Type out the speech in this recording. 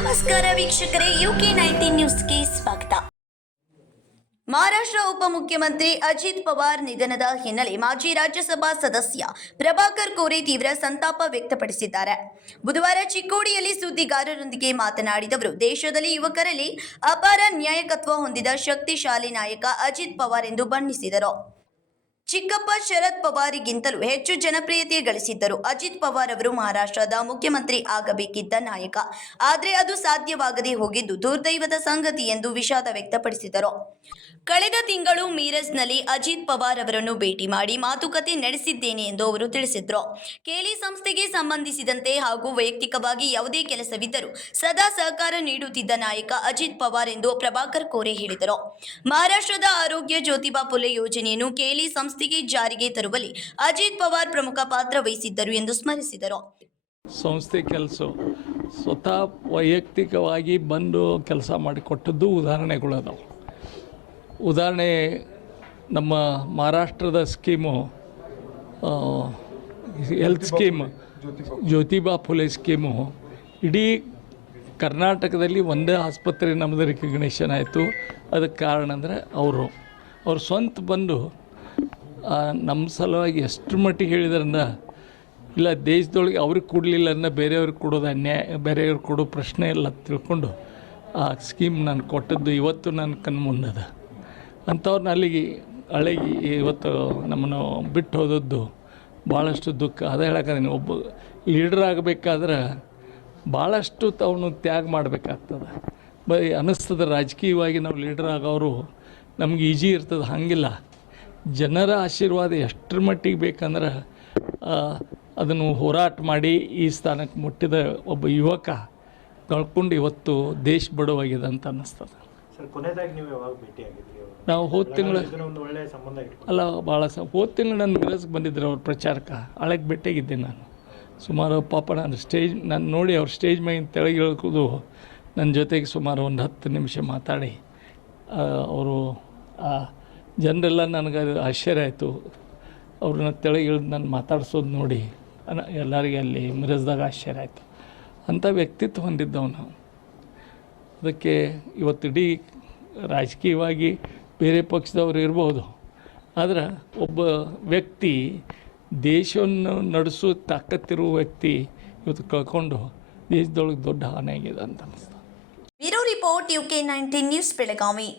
ನಮಸ್ಕಾರ ವೀಕ್ಷಕರೇ UK nineteen ನ್ಯೂಸ್ಗೆ ಸ್ವಾಗತ. ಮಹಾರಾಷ್ಟ್ರ ಉಪಮುಖ್ಯಮಂತ್ರಿ ಅಜಿತ್ ಪವಾರ್ ನಿಧನದ ಹಿನ್ನೆಲೆ ಮಾಜಿ ರಾಜ್ಯಸಭಾ ಸದಸ್ಯ ಪ್ರಭಾಕರ್ ಕೋರೆ ತೀವ್ರ ಸಂತಾಪ ವ್ಯಕ್ತಪಡಿಸಿದ್ದಾರೆ. ಬುಧವಾರ ಚಿಕ್ಕೋಡಿಯಲ್ಲಿ ಸುದ್ದಿಗಾರರೊಂದಿಗೆ ಮಾತನಾಡಿದವರು ದೇಶದಲ್ಲಿ ಯುವಕರಲ್ಲಿ ಅಪಾರ ನ್ಯಾಯಕತ್ವ ಹೊಂದಿದ ಶಕ್ತಿಶಾಲಿ ನಾಯಕ ಅಜಿತ್ ಪವಾರ್ ಎಂದು ಬಣ್ಣಿಸಿದರು. ಚಿಕ್ಕಪ್ಪ ಶರದ್ ಪವಾರಿಗಿಂತಲೂ ಹೆಚ್ಚು ಜನಪ್ರಿಯತೆ ಗಳಿಸಿದ್ದರು. ಅಜಿತ್ ಪವಾರ್ ಅವರು ಮಹಾರಾಷ್ಟ್ರದ ಮುಖ್ಯಮಂತ್ರಿ ಆಗಬೇಕಿದ್ದ ನಾಯಕ. ಆದರೆ ಅದು ಸಾಧ್ಯವಾಗದೇ ಹೋಗಿದ್ದು ದುರ್ದೈವದ ಸಂಗತಿ ಎಂದು ವಿಷಾದ ವ್ಯಕ್ತಪಡಿಸಿದರು. ಕಳೆದ ತಿಂಗಳು ಮೀರಜ್ನಲ್ಲಿ ಅಜಿತ್ ಪವಾರ್ ಅವರನ್ನು ಭೇಟಿ ಮಾಡಿ ಮಾತುಕತೆ ನಡೆಸಿದ್ದೇನೆ ಎಂದು ಅವರು ತಿಳಿಸಿದ್ರು. ಕೇಲಿ ಸಂಸ್ಥೆಗೆ ಸಂಬಂಧಿಸಿದಂತೆ ಹಾಗೂ ವೈಯಕ್ತಿಕವಾಗಿ ಯಾವುದೇ ಕೆಲಸವಿದ್ದರೂ ಸದಾ ಸಹಕಾರ ನೀಡುತ್ತಿದ್ದ ನಾಯಕ ಅಜಿತ್ ಪವಾರ್ ಎಂದು ಪ್ರಭಾಕರ್ ಕೋರೆ ಹೇಳಿದರು. ಮಹಾರಾಷ್ಟ್ರದ ಆರೋಗ್ಯ ಜ್ಯೋತಿಬಾ ಪುಲೆ ಯೋಜನೆಯನ್ನು ಕೇಲಿ ಸಂಸ್ಥೆಗೆ ಜಾರಿಗೆ ತರುವಲ್ಲಿ ಅಜಿತ್ ಪವಾರ್ ಪ್ರಮುಖ ಪಾತ್ರ ವಹಿಸಿದ್ದರು ಎಂದು ಸ್ಮರಿಸಿದರು. ಸಂಸ್ಥೆ ಕೆಲಸ. ಸ್ವತಃ ವೈಯಕ್ತಿಕವಾಗಿ ಬಂದು ಕೆಲಸ ಮಾಡಿಕೊಟ್ಟದ್ದು ಉದಾಹರಣೆಗಳು ಉದಾಹರಣೆ ನಮ್ಮ ಮಹಾರಾಷ್ಟ್ರದ scheme health scheme Jyotiba Phule scheme. ಇಡೀ ಕರ್ನಾಟಕದಲ್ಲಿ ಒಂದೇ ಆಸ್ಪತ್ರೆ ನಮ್ಮದು ರಿಕಗ್ನಿಷನ್ ಆಯಿತು. ಅದಕ್ಕೆ ಕಾರಣ ಅಂದರೆ ಅವರು. ಅವ್ರ ಸ್ವಂತ ಬಂದು ನಮ್ಮ ಸಲುವಾಗಿ ಎಷ್ಟು ಮಟ್ಟಿಗೆ ಹೇಳಿದ್ರನ್ನ ಇಲ್ಲ ದೇಶದೊಳಗೆ ಅವ್ರಿಗೆ ಕೊಡಲಿಲ್ಲ ಅನ್ನೋ ಬೇರೆಯವ್ರಿಗೆ ಕೊಡೋದು ಅನ್ಯಾಯ, ಬೇರೆಯವ್ರಿಗೆ ಕೊಡೋ ಪ್ರಶ್ನೆ ಇಲ್ಲ ತಿಳ್ಕೊಂಡು ಆ ಸ್ಕೀಮ್ ನಾನು ಕೊಟ್ಟದ್ದು ಇವತ್ತು ನನ್ನ ಕಣ್ಣು ಮುಂದದ. ಅಂಥವ್ರನ್ನ ಅಲ್ಲಿಗೆ ಅಳಗಿ ಇವತ್ತು ನಮ್ಮನ್ನು ಬಿಟ್ಟು ಹೋದದ್ದು ಭಾಳಷ್ಟು ದುಃಖ. ಅದೇ ನೀನು ಒಬ್ಬ ಲೀಡರ್ ಆಗಬೇಕಾದ್ರೆ ಭಾಳಷ್ಟು ತವನು ತ್ಯಾಗ ಮಾಡಬೇಕಾಗ್ತದೆ. ಬರೀ ಅನ್ನಿಸ್ತದೆ ರಾಜಕೀಯವಾಗಿ ನಾವು ಲೀಡರ್ ಆಗೋರು ನಮ್ಗೆ ಈಜಿ ಇರ್ತದೆ, ಹಾಗಿಲ್ಲ. ಜನರ ಆಶೀರ್ವಾದ ಎಷ್ಟರ ಮಟ್ಟಿಗೆ ಬೇಕಂದ್ರೆ ಅದನ್ನು ಹೋರಾಟ ಮಾಡಿ ಈ ಸ್ಥಾನಕ್ಕೆ ಮುಟ್ಟಿದ ಒಬ್ಬ ಯುವಕ ಕಳ್ಕೊಂಡು ಇವತ್ತು ದೇಶ ಬಡವಾಗಿದೆ ಅಂತ ಅನ್ನಿಸ್ತದೆ. ನೀವು ಹೋದ ತಿಂಗಳು ಅಲ್ಲ ಭಾಳ ಸ ಹೋದ ತಿಂಗಳು ನನ್ನ ಮಿರಜ್ಗೆ ಬಂದಿದ್ರು ಅವ್ರ ಪ್ರಚಾರಕ್ಕೆ ಹಳಗೆ ಭೇಟಿಯಾಗಿದ್ದೆ ನಾನು. ಸುಮಾರು ಪಾಪ ನಾನು ಸ್ಟೇಜ್ ನಾನು ನೋಡಿ ಅವ್ರ ಸ್ಟೇಜ್ ಮ್ಯಾಗಿನ ತೆಳಗೆ ಇಳ್ಕೋದು ನನ್ನ ಜೊತೆಗೆ ಸುಮಾರು ಒಂದು ಹತ್ತು ನಿಮಿಷ ಮಾತಾಡಿ ಅವರು ಜನರೆಲ್ಲ ನನಗೆ ಆಶ್ಚರ್ಯ ಆಯಿತು. ಅವ್ರನ್ನ ತೆಳಗಿಳಿದು ನಾನು ಮಾತಾಡ್ಸೋದು ನೋಡಿ ಎಲ್ಲರಿಗೆ ಅಲ್ಲಿ ಮಿರಜ್ದಾಗ ಆಶ್ಚರ್ಯ ಆಯಿತು. ಅಂಥ ವ್ಯಕ್ತಿತ್ವ ಹೊಂದಿದ್ದವನು ಅದಕ್ಕೆ ಇವತ್ತು ಇಡೀ ರಾಜಕೀಯವಾಗಿ ಬೇರೆ ಪಕ್ಷದವರು ಇರ್ಬೋದು. ಆದರೆ ಒಬ್ಬ ವ್ಯಕ್ತಿ ದೇಶವನ್ನು ನಡೆಸೋ ತಾಕತ್ತಿರುವ ವ್ಯಕ್ತಿ ಇವತ್ತು ಕಳ್ಕೊಂಡು ದೇಶದೊಳಗೆ ದೊಡ್ಡ ಹಾನಿಯಾಗಿದೆ ಅಂತ ಅನಿಸ್ತು. Bureau report UK nineteen news Belagavi.